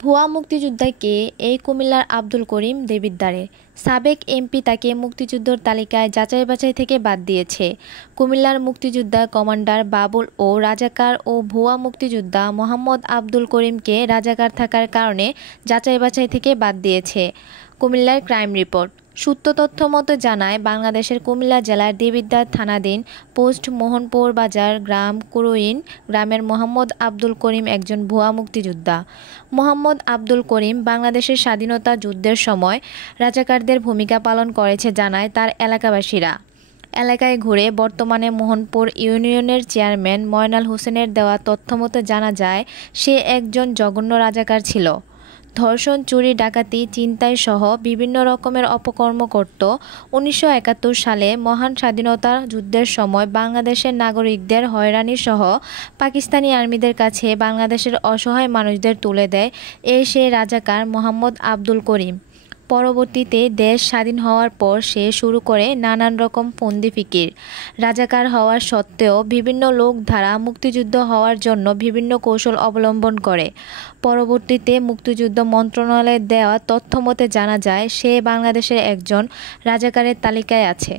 ভুয়া মুক্তিযোদ্ধা কে? এই কুমিল্লার আব্দুল করিম দেবিদ্বারে সাবেক এমপি তাকে মুক্তিযুদ্ধর তালিকায় যাচাই-বাছাই থেকে বাদ দিয়েছে। কুমিল্লার মুক্তিযোদ্ধা কমান্ডার বাবুল ও রাজাকার ও ভুয়া মুক্তিযোদ্ধা মোহাম্মদ আব্দুল করিমকে রাজাকার থাকার কারণে যাচাই-বাছাই থেকে বাদ দিয়েছে। কুমিল্লার ক্রাইম রিপোর্ট সূত্র তথ্য মতো জানায়, বাংলাদেশের কুমিল্লা জেলার দেবিদ্বার থানাধীন পোস্ট মোহনপুর বাজার গ্রাম কুরইন গ্রামের মোহাম্মদ আব্দুল করিম একজন ভুয়া মুক্তিযোদ্ধা। মোহাম্মদ আব্দুল করিম বাংলাদেশের স্বাধীনতা যুদ্ধের সময় রাজাকারদের ভূমিকা পালন করেছে জানায় তার এলাকাবাসীরা। এলাকায় ঘুরে বর্তমানে মোহনপুর ইউনিয়নের চেয়ারম্যান ময়নাল হোসেনের দেওয়া তথ্যমতো জানা যায়, সে একজন জঘন্য রাজাকার ছিল। ধর্ষণ, চুরি, ডাকাতি, ছিনতাই সহ বিভিন্ন রকমের অপকর্ম করত। ১৯৭১ সালে মহান স্বাধীনতা যুদ্ধের সময় বাংলাদেশের নাগরিকদের হয়রানি সহ পাকিস্তানি আর্মিদের কাছে বাংলাদেশের অসহায় মানুষদের তুলে দেয় সেই রাজাকার মোহাম্মদ আব্দুল করিম। পরবর্তীতে দেশ স্বাধীন হওয়ার পর সে শুরু করে নানান রকম ফন্দি ফিকির। রাজাকার হওয়ার সত্ত্বেও বিভিন্ন লোকধারা মুক্তিযুদ্ধ হওয়ার জন্য বিভিন্ন কৌশল অবলম্বন করে। পরবর্তীতে মুক্তিযুদ্ধ মন্ত্রণালয়ের দেওয়া তথ্যমতে জানা যায়, সে বাংলাদেশের একজন রাজাকারের তালিকায় আছে।